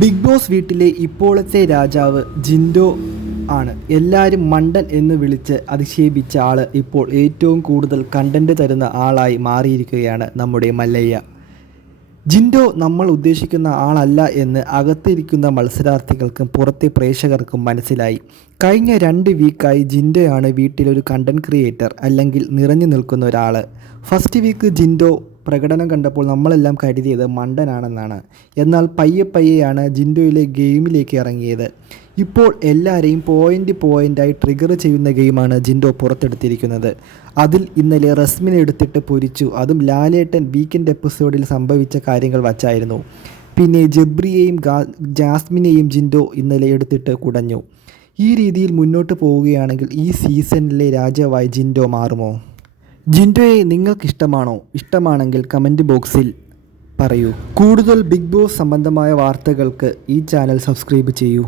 Big boss വീട്ടിലെ ഇപ്പോഴത്തെ രാജാവ് ജിൻഡോ ആണ്. എല്ലാവരും മണ്ടൻ എന്ന് വിളിച്ച് അധിക്ഷേപിച്ച ആൾ ഇപ്പോൾ ഏറ്റവും കൂടുതൽ കണ്ടന്റ് തരുന്ന ആളായി മാറിയിരിക്കുകയാണ് നമ്മുടെ മല്ലയ്യ. ജിൻഡോ നമ്മൾ ഉദ്ദേശിക്കുന്ന ആളല്ല എന്ന് അകത്തിരിക്കുന്ന മത്സരാർത്ഥികൾക്കും പുറത്തെ പ്രേക്ഷകർക്കും മനസ്സിലായി. കഴിഞ്ഞ 2 വീക്കായി ജിൻഡോയാണ് വീട്ടിലൊരു കണ്ടന്റ് ക്രിയേറ്റർ, അല്ലെങ്കിൽ നിറഞ്ഞു നിൽക്കുന്ന ഒരാൾ. ഫസ്റ്റ് വീക്ക് ജിൻഡോ പ്രകടനം കണ്ടപ്പോൾ നമ്മളെല്ലാം കരുതിയത് മണ്ടനാണെന്നാണ്. എന്നാൽ പയ്യെയാണ് ജിൻഡോയിലെ ഗെയിമിലേക്ക് ഇറങ്ങിയത്. ഇപ്പോൾ എല്ലാവരെയും പോയിൻ്റായി ട്രിഗർ ചെയ്യുന്ന ഗെയിമാണ് ജിൻഡോ പുറത്തെടുത്തിരിക്കുന്നത്. അതിൽ ഇന്നലെ റസ്മിനെ എടുത്തിട്ട് പൊരിച്ചു. അതും ലാലേട്ടൻ വീക്കെൻഡ് എപ്പിസോഡിൽ സംഭവിച്ച കാര്യങ്ങൾ വച്ചായിരുന്നു. പിന്നെ ജബ്രിയെയും ജാസ്മിനെയും ജിൻഡോ ഇന്നലെ എടുത്തിട്ട് കുടഞ്ഞു. ഈ രീതിയിൽ മുന്നോട്ട് പോവുകയാണെങ്കിൽ ഈ സീസണിലെ രാജാവായി ജിൻഡോ മാറുമോ? ജിൻഡോയെ നിങ്ങൾക്കിഷ്ടമാണോ? ഇഷ്ടമാണെങ്കിൽ കമൻറ്റ് ബോക്സിൽ പറയൂ. കൂടുതൽ ബിഗ് ബോസ് സംബന്ധമായ വാർത്തകൾക്ക് ഈ ചാനൽ സബ്സ്ക്രൈബ് ചെയ്യൂ.